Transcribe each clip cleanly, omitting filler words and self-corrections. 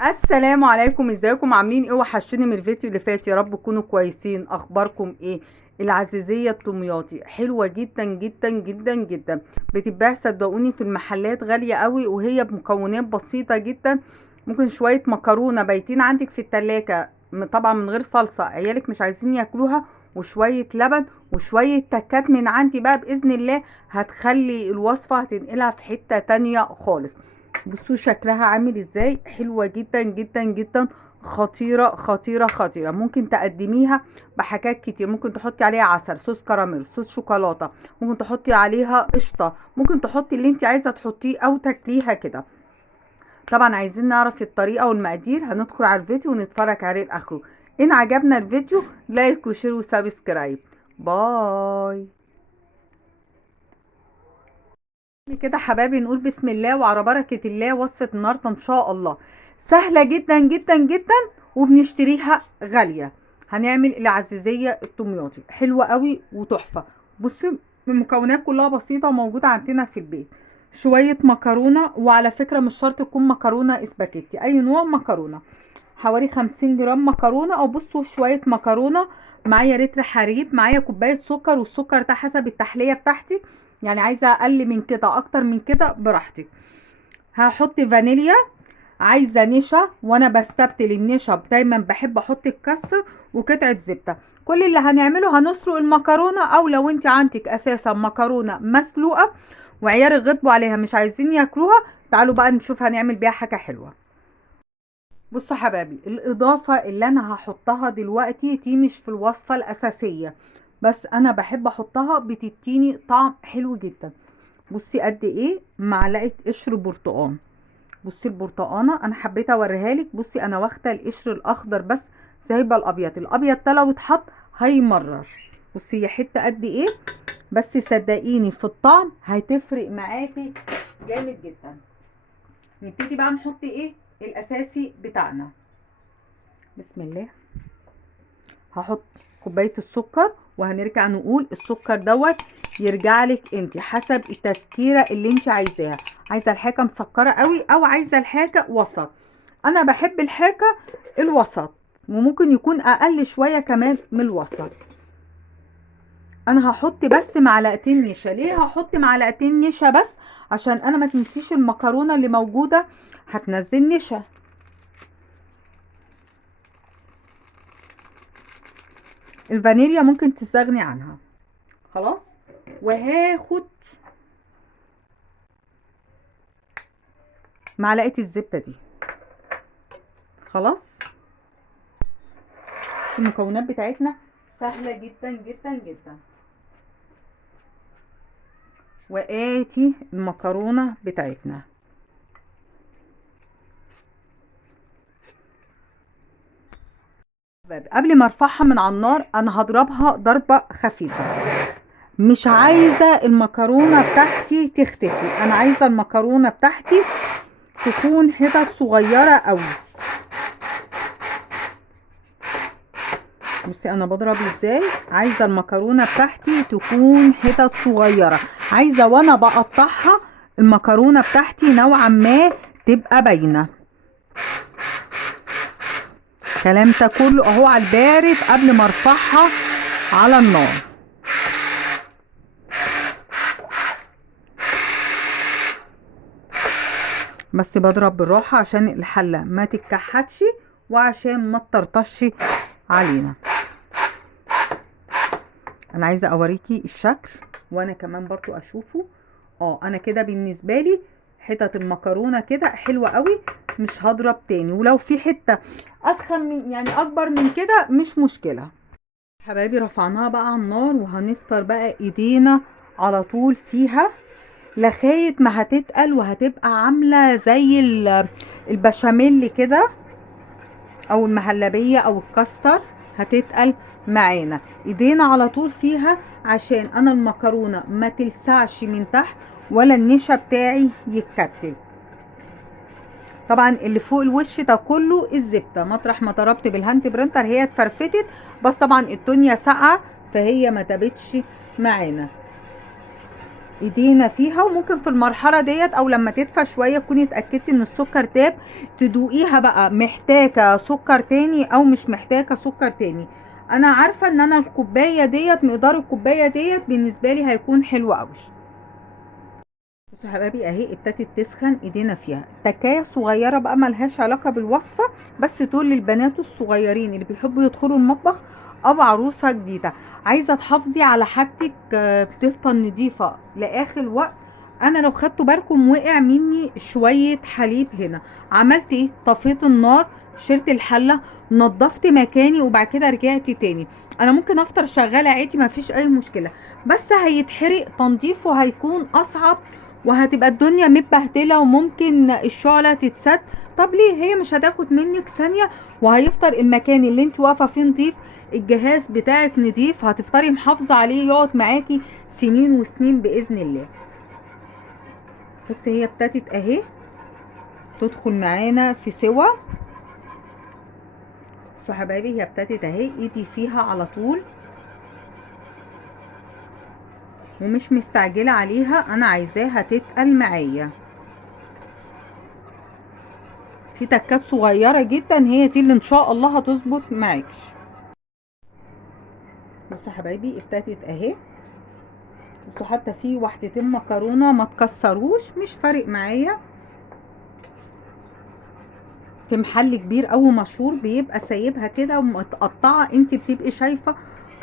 السلام عليكم، ازيكم؟ عاملين ايه؟ وحشوني من الفيديو اللي فات. يا رب تكونوا كويسين. اخباركم ايه؟ العزيزيه الدمياطي حلوه جدا جدا جدا جدا. بتتباع صدقوني في المحلات غاليه قوي، وهي بمكونات بسيطه جدا. ممكن شويه مكرونه بايتين عندك في التلاجة، طبعا من غير صلصه، عيالك مش عايزين ياكلوها، وشويه لبن وشويه تكات من عندي بقى باذن الله هتخلي الوصفه، هتنقلها في حته تانية خالص. بصوا شكلها عامل ازاي، حلوة جدا جدا جدا. خطيرة خطيرة خطيرة. ممكن تقدميها بحاجات كتير، ممكن تحطي عليها عسل، صوص كراميل، صوص شوكولاتة، ممكن تحطي عليها قشطة، ممكن تحطي اللي انت عايزة تحطيه او تاكليها كده. طبعا عايزين نعرف الطريقة والمقادير، هندخل على الفيديو ونتفرج عليه لاخره. ان عجبنا الفيديو لايك وشير وسبسكرايب. باي. كده حبايبي نقول بسم الله وعلى بركة الله. وصفة النهاردة ان شاء الله سهلة جدا جدا جدا، وبنشتريها غالية. هنعمل العزيزية الدمياطي حلوة قوي وتحفة. بصي، المكونات كلها بسيطة وموجودة عندنا في البيت. شوية مكرونة، وعلى فكرة مش شرط تكون مكرونة اسباجيتي، اي نوع مكرونة. حوالي 50 جرام مكرونة، او بصوا شوية مكرونة. معايا لتر حليب، معايا كوباية سكر، والسكر ده حسب التحلية بتاعتي، يعني عايزة اقل من كده اكتر من كده براحتك. هحط فانيليا. عايزة نشا، وانا بستبدل النشا دايما بحب احط الكاستر وقطعة زبدة. كل اللي هنعمله هنسلق المكرونة، او لو انت عندك اساسا مكرونة مسلوقة وعيال غضبوا عليها مش عايزين ياكلوها، تعالوا بقى نشوف هنعمل بيها حاجة حلوة. بصوا حبايبي، الاضافه اللي انا هحطها دلوقتي دي مش في الوصفه الاساسيه، بس انا بحب احطها، بتديني طعم حلو جدا. بصي قد ايه، معلقه قشر برتقان. بصي البرتقانه انا حبيت اوريها لك. بصي انا واخده القشر الاخضر بس، سايبه الابيض. الابيض ده لو اتحط هيمرر. بصي هي حته قد ايه، بس صدقيني في الطعم هتفرق معاكي جامد جدا. نبتدي بقى نحط ايه الاساسي بتاعنا. بسم الله. هحط كوبايه السكر، وهنرجع نقول السكر دوت يرجع لك انت حسب التسكيره اللي انت عايزاها. عايزه الحاجه مسكره قوي او عايزه الحاجه وسط. انا بحب الحاجه الوسط، وممكن يكون اقل شويه كمان من الوسط. انا هحط بس معلقتين نشا. ليه هحط معلقتين نشا بس؟ عشان انا ما تنسيش المكرونه اللي موجوده هتنزل نشا. الفانيليا ممكن تستغني عنها خلاص. وهاخد معلقه الزبده دي. خلاص، المكونات بتاعتنا سهله جدا جدا جدا. وآتي المكرونه بتاعتنا. قبل ما ارفعها من على النار انا هضربها ضربه خفيفه. مش عايزه المكرونه بتاعتي تختفي، انا عايزه المكرونه بتاعتي تكون حتت صغيره قوي. بصي انا بضرب ازاي. عايزه المكرونه بتاعتي تكون حتت صغيره، عايزه وانا بقطعها المكرونه بتاعتي نوعا ما تبقى باينه. الكلام ده كله اهو على البارد قبل ما ارفعها على النار. بس بضرب بالراحه عشان الحله ما تتكحتش، وعشان ما تطرطش علينا. انا عايزه اوريكي الشكل، وانا كمان برضو اشوفه. انا كده بالنسبه لي حتت المكرونه كده حلوه قوي. مش هضرب تاني، ولو في حته اتخن من يعني اكبر من كده مش مشكله. حبايبي رفعناها بقى على النار، وهنفطر بقى ايدينا على طول فيها لغايه ما هتتقل، وهتبقى عامله زي البشاميل كده، او المهلبيه او الكاستر. هتتقل معانا ايدينا على طول فيها، عشان انا المكرونه ما تلسعش من تحت، ولا النشا بتاعي يتكتل. طبعا اللي فوق الوش ده كله الزبده، مطرح ما ضربت بالهاند برينتر هي اتفرفتت، بس طبعا الدنيا ساقعه فهي ما دابتش معانا. ايدينا فيها. وممكن في المرحله ديت او لما تدفى شويه تكوني اتاكدتي ان السكر تاب، تدوقيها بقى محتاجه سكر تاني او مش محتاجه سكر تاني. انا عارفه ان انا الكوبايه ديت، مقدار الكوبايه ديت بالنسبه لي هيكون حلو قوي. بصوا يا حبايبي اهي ابتدت تسخن، ايدينا فيها تكايه صغيره بقى ملهاش علاقه بالوصفه، بس دول للبنات الصغيرين اللي بيحبوا يدخلوا المطبخ او عروسه جديده عايزه تحافظي على حاجتك بتفضل نضيفه لاخر وقت. انا لو خدتوا بالكم وقع مني شويه حليب هنا، عملت ايه؟ طفيت النار، شلت الحله، نضفت مكاني وبعد كده رجعت تاني. انا ممكن افطر شغاله عادي ما فيش اي مشكله، بس هيتحرق تنظيفه هيكون اصعب، وهتبقى الدنيا متبهدله وممكن الشعله تتسد. طب ليه؟ هي مش هتاخد منك ثانيه، وهيفطر المكان اللي انت واقفه فيه نضيف، الجهاز بتاعك نضيف، هتفطري محافظه عليه يقعد معاكي سنين وسنين باذن الله. بصي هي ابتدت اهي تدخل معانا في سوا. بصوا يا حبايبي هي ابتدت اهي، ايدي فيها على طول ومش مستعجله عليها، انا عايزاها تتقل معايا في تكات صغيره جدا، هي دي اللي ان شاء الله هتظبط معاكي. بصوا يا حبايبي ابتدت اهي. بصوا حتى في واحدتين مكرونه ما تكسروش، مش فارق معايا. في محل كبير او مشهور بيبقى سايبها كده ومتقطعه، انت بتبقي شايفه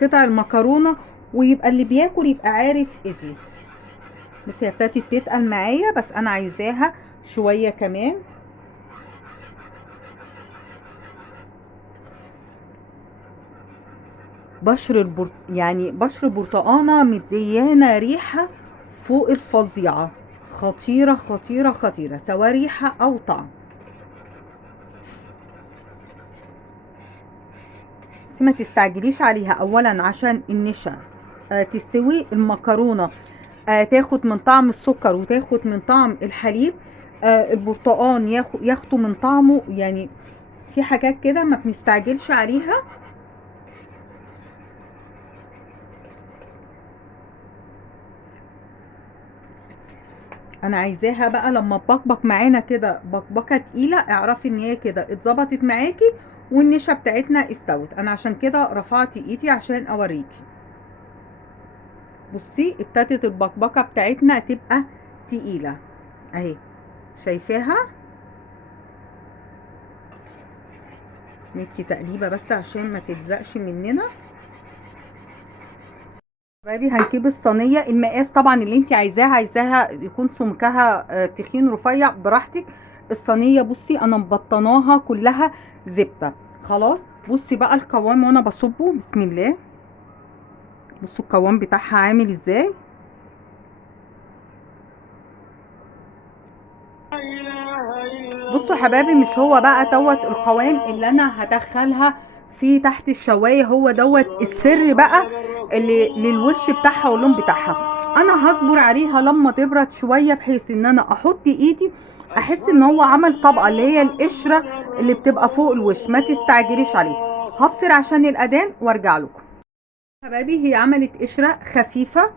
قطع المكرونه، ويبقى اللي بياكل يبقى عارف ايه دي. بس هي ابتدت تتقل معايا، بس انا عايزاها شويه كمان. يعني بشر البرتقانه مديانا ريحه فوق الفظيعه، خطيره خطيره خطيره سواء ريحه او طعم. بس ما تستعجليش عليها، اولا عشان النشا تستوي المكرونه، تاخد من طعم السكر وتاخد من طعم الحليب، البرتقان ياخدوا من طعمه، يعني في حاجات كده ما بنستعجلش عليها. انا عايزاها بقى لما تبقبق معانا كده بقبقه تقيله، اعرفي ان هي كده اتظبطت معاكي والنشا بتاعتنا استوت. انا عشان كده رفعت ايدي عشان اوريكي. بصي ابتدت البقبقه بتاعتنا تبقى تقيله اهي، شايفاها؟ ندي تقليبه بس عشان ما تلزقش مننا. حبايبي هنجيب الصينيه، المقاس طبعا اللي انت عايزاها يكون سمكها تخين رفيع براحتك. الصينيه بصي انا مبطناها كلها زبده خلاص. بصي بقى القوام وانا بصبه، بسم الله. بصوا القوام بتاعها عامل ازاي. بصوا يا حبايبي مش هو بقى دوت القوام اللي انا هدخلها في تحت الشوايه، هو دوت السر بقى اللي للوش بتاعها واللون بتاعها. انا هصبر عليها لما تبرد شويه بحيث ان انا احط ايدي احس ان هو عمل طبقه اللي هي القشره اللي بتبقى فوق الوش. ما تستعجليش عليه. هفصل عشان الاذان وارجع لكم. حبايبي هي عملت قشره خفيفه،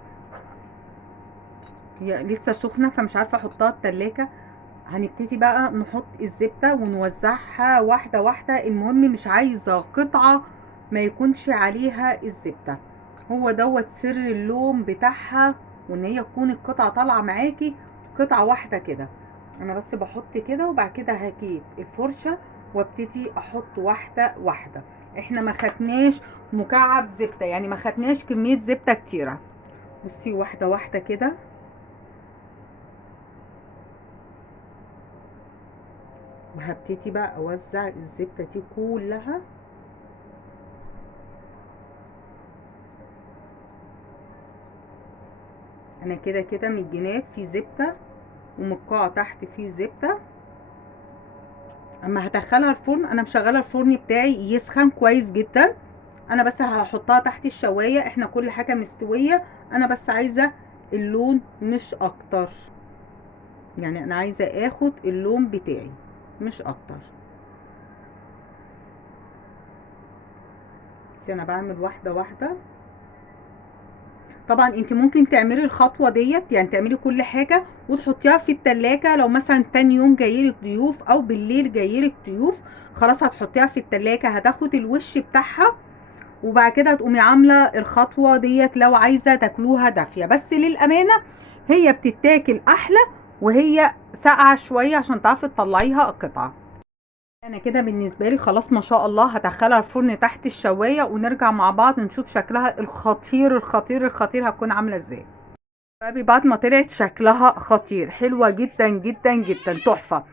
هي لسه سخنه فمش عارفه احطها التلاجة. هنبتدي بقى نحط الزبدة ونوزعها واحدة واحدة. المهم مش عايزة قطعة ما يكونش عليها الزبدة، هو دوت سر اللون بتاعها، وان هي تكون القطعة طالعة معاكي قطعة واحدة كده. انا بس بحط كده وبعد كده هجيب الفرشة وابتدي احط واحدة واحدة. احنا ما خدناش مكعب زبدة، يعني ما خدناش كمية زبدة كتيرة. بصي واحدة واحدة كده، وهبتدي بقى اوزع الزبدة دي كلها. انا كده كده من الجناب في زبدة ومن القاع تحت في زبدة. اما هدخلها الفرن انا مشغله الفرن بتاعي يسخن كويس جدا. انا بس هحطها تحت الشوايه، احنا كل حاجه مستويه، انا بس عايزه اللون مش اكتر، يعني انا عايزه اخد اللون بتاعي مش اكتر. بس انا بعمل واحده واحده. طبعا انت ممكن تعملي الخطوه ديت، يعني تعملي كل حاجه وتحطيها في التلاجة. لو مثلا تاني يوم جايلك ضيوف او بالليل جايلك ضيوف، خلاص هتحطيها في التلاجة، هتاخد الوش بتاعها، وبعد كده تقومي عامله الخطوه ديت لو عايزه تاكلوها دافيه. بس للامانه هي بتتاكل احلى وهي ساقعه شويه عشان تعرفي تطلعيها قطعه. انا كده بالنسبه لي خلاص ما شاء الله. هدخلها الفرن تحت الشوايه ونرجع مع بعض نشوف شكلها الخطير الخطير الخطير هتكون عامله ازاي. بعد ما طلعت شكلها خطير، حلوه جدا جدا جدا، تحفه.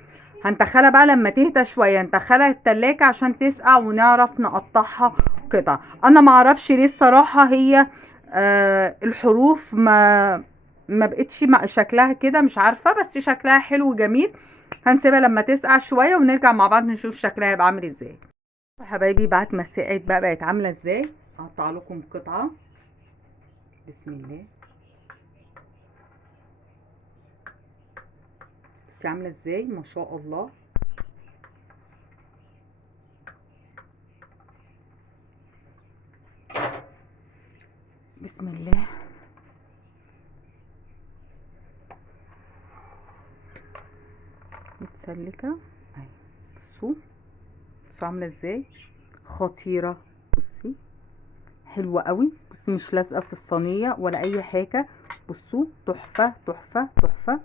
هندخلها بقى لما تهدى شويه، ندخلها التلاجة عشان تسقع ونعرف نقطعها قطع. انا ما اعرفش ليه الصراحه، هي الحروف ما بقتش شكلها كده، مش عارفه، بس شكلها حلو وجميل. هنسيبها لما تسقع شويه ونرجع مع بعض نشوف شكلها هيبقى عامل ازاي. يا حبايبي بعد ما سقعت بقى بقت عامله ازاي. هقطع لكم قطعه. بسم الله. بصي عامله ازاي ما شاء الله. بسم الله. متسلكه اهي. بصوا بصوا عامله ازاي، خطيره. بصي حلوه قوي. بصي مش لازقه في الصينيه ولا اي حاجه. بصوا تحفه تحفه تحفه،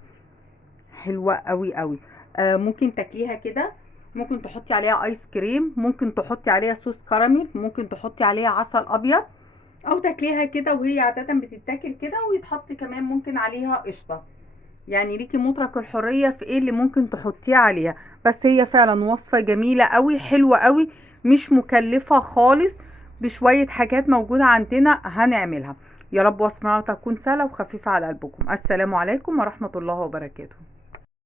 حلوه قوي قوي. ممكن تاكليها كده، ممكن تحطي عليها ايس كريم، ممكن تحطي عليها صوص كراميل، ممكن تحطي عليها عسل ابيض، او تاكليها كده وهي عاده بتتاكل كده، ويتحط كمان ممكن عليها قشطه. يعني ليكي مطلق الحريه في ايه اللي ممكن تحطيه عليها. بس هي فعلا وصفه جميله قوي، حلوه قوي، مش مكلفه خالص، بشويه حاجات موجوده عندنا هنعملها. يا رب وصفنا تكون سهله وخفيفه على قلبكم. السلام عليكم ورحمه الله وبركاته.